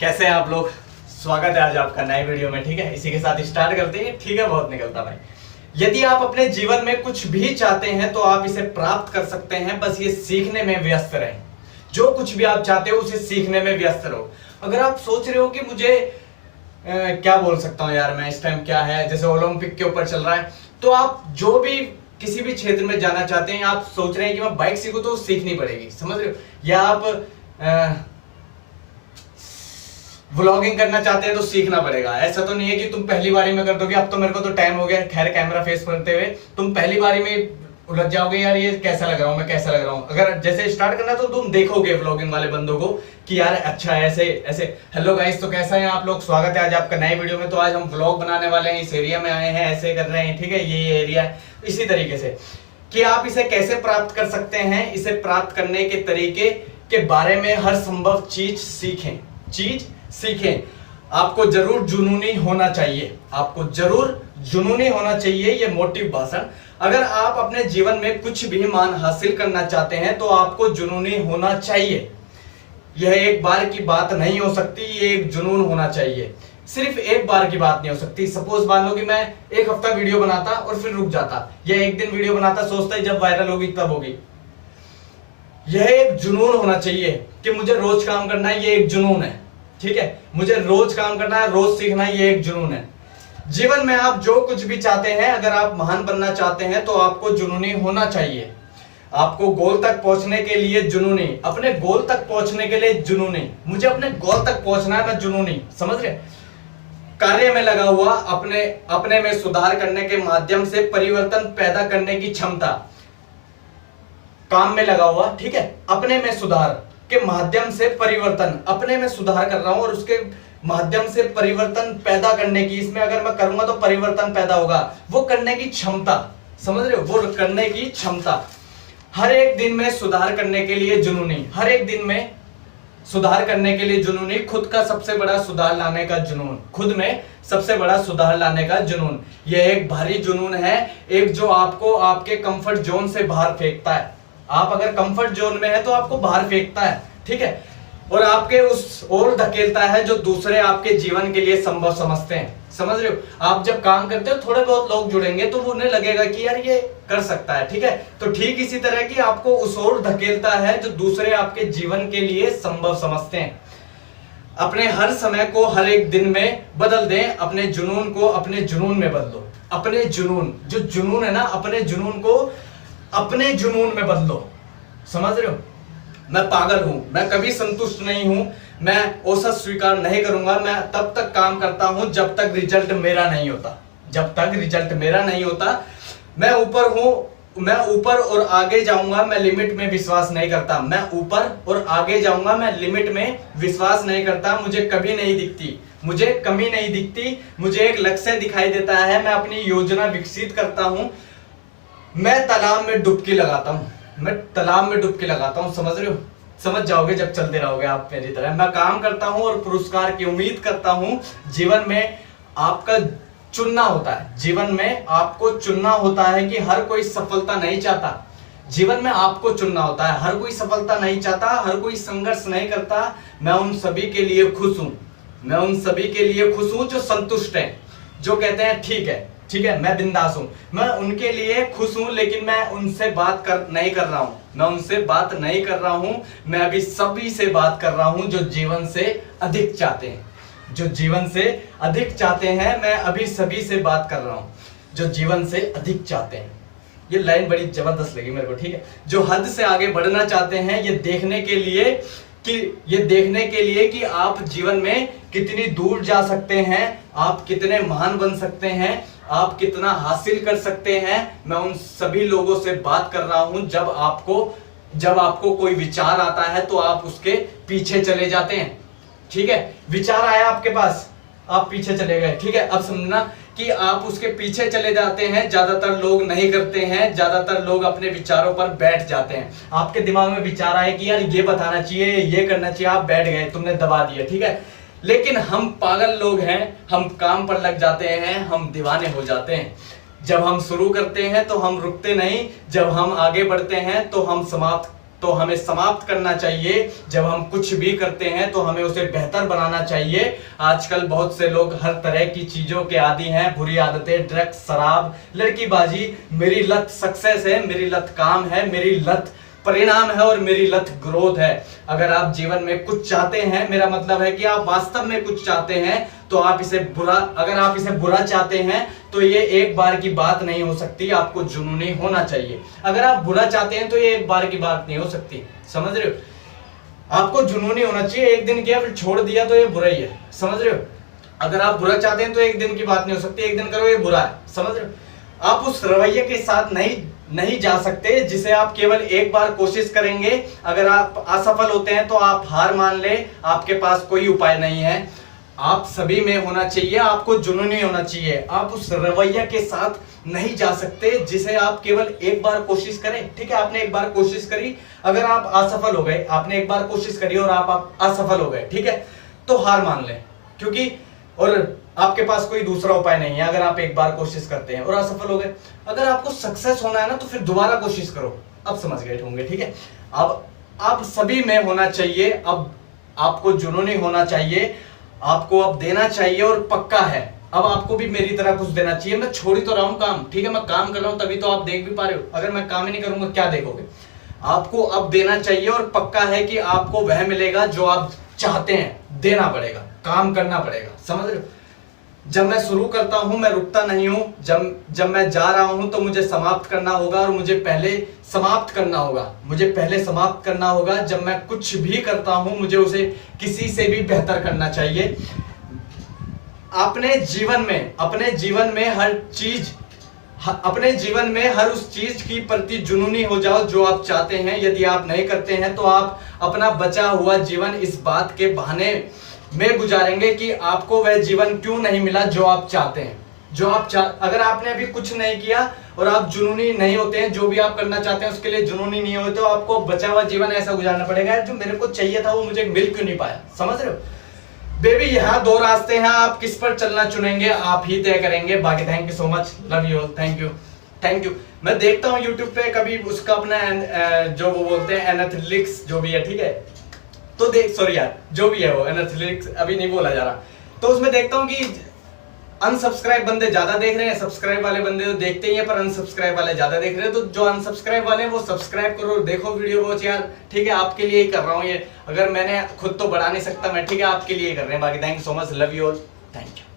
कैसे हैं आप लोग। स्वागत है आज आपका नए वीडियो में। ठीक है, इसी के साथ स्टार्ट करते हैं। ठीक है, बहुत निकलता भाई। यदि आप अपने जीवन में कुछ भी चाहते हैं तो आप इसे प्राप्त कर सकते हैं, बस ये सीखने में व्यस्त रहें। जो कुछ भी आप चाहते हो उसे सीखने में व्यस्त रहो। अगर आप सोच रहे हो कि मुझे क्या बोल सकता हूँ यार मैं, इस टाइम क्या है, जैसे ओलंपिक के ऊपर चल रहा है, तो आप जो भी किसी भी क्षेत्र में जाना चाहते हैं, आप सोच रहे हैं कि मैं बाइक सीखूं तो सीखनी पड़ेगी, समझ रहे हो, या आप व्लॉगिंग करना चाहते हैं तो सीखना पड़ेगा। ऐसा तो नहीं है कि तुम पहली बारी में कर दोगे। अब तो मेरे को तो टाइम हो गया खैर कैमरा फेस करते हुए, तुम पहली बारी में उलझ जाओगे यार ये कैसा लग रहा हूं, मैं कैसा लग रहा हूं। अगर जैसे स्टार्ट करना तो तुम देखोगे व्लॉगिंग वाले बंदों को कि यार अच्छा ऐसे ऐसे। हेलो गाइस, तो कैसा है आप लोग, स्वागत है आज आपका नए वीडियो में। तो आज हम व्लॉग बनाने वाले हैं, इस एरिया में आए हैं, ऐसे कर रहे हैं। ठीक है, ये एरिया है। इसी तरीके से कि आप इसे कैसे प्राप्त कर सकते हैं, इसे प्राप्त करने के तरीके के बारे में हर संभव चीज सीखें। आपको जरूर जुनूनी होना चाहिए, आपको जरूर जुनूनी होना चाहिए। ये मोटिव भाषण। अगर आप अपने जीवन में कुछ भी मान हासिल करना चाहते हैं तो आपको जुनूनी होना चाहिए। यह एक बार की बात नहीं हो सकती, ये एक जुनून होना चाहिए। सिर्फ एक बार की बात नहीं हो सकती। सपोज मान लो कि मैं एक हफ्ता वीडियो बनाता और फिर रुक जाता, या एक दिन वीडियो बनाता, सोचता ही जब वायरल होगी तब होगी। यह एक जुनून होना चाहिए कि मुझे रोज काम करना है, ये एक जुनून है। ठीक है, मुझे रोज काम करना है, रोज सीखना है, ये एक जुनून है। जीवन में आप जो कुछ भी चाहते हैं, अगर आप महान बनना चाहते हैं तो आपको जुनूनी होना चाहिए। आपको गोल तक पहुंचने के लिए जुनूनी, अपने गोल तक पहुंचने के लिए जुनूनी। मुझे अपने गोल तक पहुंचना है, मैं जुनूनी, समझ रहे। कार्य में लगा हुआ, अपने में सुधार करने के माध्यम से परिवर्तन पैदा करने की क्षमता। काम में लगा हुआ, ठीक है, अपने में सुधार के माध्यम से परिवर्तन, अपने में सुधार कर रहा हूं और उसके माध्यम से परिवर्तन पैदा करने की, इसमें अगर मैं करूंगा तो परिवर्तन पैदा होगा, वो करने की क्षमता, समझ रहे हो, वो करने की क्षमता। हर एक दिन में सुधार करने के लिए जुनूनी, हर एक दिन में सुधार करने के लिए जुनूनी, खुद का सबसे बड़ा सुधार लाने का जुनून, खुद में सबसे बड़ा सुधार लाने का जुनून। यह एक भारी जुनून है, एक जो आपको आपके कंफर्ट जोन से बाहर फेंकता है। आप अगर कंफर्ट जोन में है तो आपको बाहर फेंकता है, ठीक है, और आपके उस ओर धकेलता है जो दूसरे आपके जीवन के लिए संभव समझते हैं, समझ रहे हो। आप जब काम करते हो थोड़े बहुत लोग जुड़ेंगे तो उन्हें लगेगा कि यार ये कर सकता है, ठीक है, तो ठीक इसी तरह की आपको उस ओर धकेलता है जो दूसरे आपके जीवन के लिए संभव समझते हैं। अपने हर समय को हर एक दिन में बदल दें, अपने जुनून को अपने जुनून में बदलो। अपने जुनून, जो जुनून है ना, अपने जुनून को अपने जुनून में बदलो, समझ रहे हो। मैं पागल हूं, मैं कभी संतुष्ट नहीं हूं, मैं औसत स्वीकार नहीं करूंगा, मैं तब तक काम करता हूं जब तक रिजल्ट मेरा नहीं होता, जब तक रिजल्ट मेरा नहीं होता। मैं ऊपर हूं, मैं ऊपर और आगे जाऊंगा, मैं लिमिट में विश्वास नहीं करता। मैं ऊपर और आगे जाऊंगा, मैं लिमिट में विश्वास नहीं करता। मुझे कभी नहीं दिखती, मुझे कमी नहीं दिखती, मुझे एक लक्ष्य दिखाई देता है, मैं अपनी योजना विकसित करता हूं। मैं तालाब में डुबकी लगाता हूं, मैं तालाब में डुबकी लगाता हूं, समझ रहे हो, समझ जाओगे जब चलते रहोगे आप मेरी तरह। मैं काम करता हूं और पुरस्कार की उम्मीद करता हूं। जीवन में आपका चुनना होता है, जीवन में आपको चुनना होता है कि हर कोई सफलता नहीं चाहता। जीवन में आपको चुनना होता है, हर कोई सफलता नहीं चाहता, हर कोई संघर्ष नहीं करता। मैं उन सभी के लिए खुश हूं, मैं उन सभी के लिए खुश हूं जो संतुष्ट हैं, जो कहते हैं ठीक है, ठीक है, मैं बिंदास हूं, मैं उनके लिए खुश हूं। लेकिन मैं उनसे बात नहीं कर रहा हूं, मैं उनसे बात नहीं कर रहा हूं। मैं अभी सभी से बात कर रहा हूं जो जीवन से अधिक चाहते हैं, जो जीवन से अधिक चाहते हैं। मैं अभी सभी से बात कर रहा हूं जो जीवन से अधिक चाहते हैं। ये लाइन बड़ी जबरदस्त लगी मेरे को, ठीक है। जो हद से आगे बढ़ना चाहते हैं, ये देखने के लिए कि आप जीवन में कितनी दूर जा सकते हैं, आप कितने महान बन सकते हैं, आप कितना हासिल कर सकते हैं। मैं उन सभी लोगों से बात कर रहा हूं जब आपको कोई विचार आता है तो आप उसके पीछे चले जाते हैं, ठीक है। विचार आया आपके पास, आप पीछे चले गए, ठीक है। अब समझना कि आप उसके पीछे चले जाते हैं। ज्यादातर लोग नहीं करते हैं, ज्यादातर लोग अपने विचारों पर बैठ जाते हैं। आपके दिमाग में विचार आए कि यार ये बताना चाहिए, ये करना चाहिए, आप बैठ गए, तुमने दबा दिया, ठीक है। लेकिन हम पागल लोग हैं, हम काम पर लग जाते हैं, हम दीवाने हो जाते हैं। जब हम शुरू करते हैं तो हम रुकते नहीं, जब हम आगे बढ़ते हैं तो हम समाप्त तो हमें समाप्त करना चाहिए। जब हम कुछ भी करते हैं तो हमें उसे बेहतर बनाना चाहिए। आजकल बहुत से लोग हर तरह की चीजों के आदी हैं, बुरी आदतें, ड्रग्स, शराब, लड़कीबाजी। मेरी लत सक्सेस है, मेरी लत काम है, मेरी लत परिणाम है और मेरी लत ग्रोथ है। अगर आप जीवन में कुछ चाहते हैं, मेरा मतलब है कि आप वास्तव में कुछ चाहते हैं, तो आप इसे बुरा, अगर आप इसे बुरा चाहते हैं तो ये एक बार की बात नहीं हो सकती, आपको जुनूनी होना चाहिए। अगर आप बुरा चाहते हैं तो ये एक बार की बात नहीं हो सकती, समझ रहे हो? आपको जुनूनी होना चाहिए। एक दिन किया फिर छोड़ दिया तो ये बुरा ही है, समझ रहे हो? अगर आप बुरा चाहते हैं तो एक दिन की बात नहीं हो सकती, एक दिन करो ये बुरा है, समझ रहे हो? आप उस रवैये के साथ नहीं जा सकते जिसे आप केवल एक बार कोशिश करेंगे। अगर आप असफल होते हैं तो आप हार मान ले, आपके पास कोई उपाय नहीं है। आप सभी में होना चाहिए, आपको जुनूनी होना चाहिए। आप उस रवैया के साथ नहीं जा सकते जिसे आप केवल एक बार कोशिश करें। ठीक है, आपने एक बार कोशिश करी, अगर आप असफल हो गए, आपने एक बार कोशिश करी और आप असफल हो गए, ठीक है, तो हार मान लें, क्योंकि और आपके पास कोई दूसरा उपाय नहीं है। अगर आप एक बार कोशिश करते हैं और असफल हो गए, अगर आपको सक्सेस होना है ना तो फिर दोबारा कोशिश करो। अब समझ गए होंगे, ठीक है? अब आप सभी में होना चाहिए, अब आपको जुनूनी होना चाहिए, आपको अब देना चाहिए और पक्का है। अब आपको भी मेरी तरह कुछ देना चाहिए। मैं छोड़ ही तो रहा हूं काम, ठीक है, मैं काम कर रहा हूं तभी तो आप देख भी पा रहे हो। अगर मैं काम ही नहीं करूंगा क्या देखोगे? आपको अब देना चाहिए और पक्का है कि आपको वह मिलेगा जो आप चाहते हैं। देना पड़ेगा, काम करना पड़ेगा, समझ रहे हो? जब मैं शुरू करता हूं मैं रुकता नहीं हूं, जब मैं जा रहा हूं तो मुझे समाप्त करना होगा और मुझे पहले समाप्त करना होगा, मुझे पहले समाप्त करना होगा। जब मैं कुछ भी करता हूं मुझे उसे किसी से भी बेहतर करना चाहिए। अपने जीवन में हर उस चीज की प्रति जुनूनी हो जाओ जो आप चाहते हैं। यदि आप नहीं करते हैं तो आप अपना बचा हुआ जीवन इस बात के बहाने में गुजारेंगे कि आपको वह जीवन क्यों नहीं मिला जो आप चाहते हैं। अगर आपने अभी कुछ नहीं किया और आप जुनूनी नहीं होते हैं, जो भी आप करना चाहते हैं उसके लिए जुनूनी नहीं होते, तो आपको बचा हुआ जीवन ऐसा गुजारना पड़ेगा, जो मेरे को चाहिए था वो मुझे मिल क्यों नहीं पाया, समझ रहे हो? बेबी, यहाँ दो रास्ते हैं, आप किस पर चलना चुनेंगे आप ही तय करेंगे। बाकी thank you so much, love you all, thank you. मैं देखता हूँ यूट्यूब पे कभी उसका अपना जो वो बोलते हैं एनालिटिक्स जो भी है, ठीक है, तो देख, सॉरी यार, जो भी है वो एनालिटिक्स अभी नहीं बोला जा रहा, तो उसमें देखता हूँ कि अनसब्सक्राइब बंदे ज्यादा देख रहे हैं, सब्सक्राइब वाले बंदे तो देखते ही हैं, पर अनसब्सक्राइब वाले ज्यादा देख रहे हैं। तो जो अनसब्सक्राइब वाले हैं वो सब्सक्राइब करो, देखो वीडियो वॉच यार, ठीक है, आपके लिए ही कर रहा हूँ ये। अगर मैंने खुद तो बढ़ा नहीं सकता मैं, ठीक है, आपके लिए ही कर रहे हैं। बाकी thank you so much, love you all, thank you.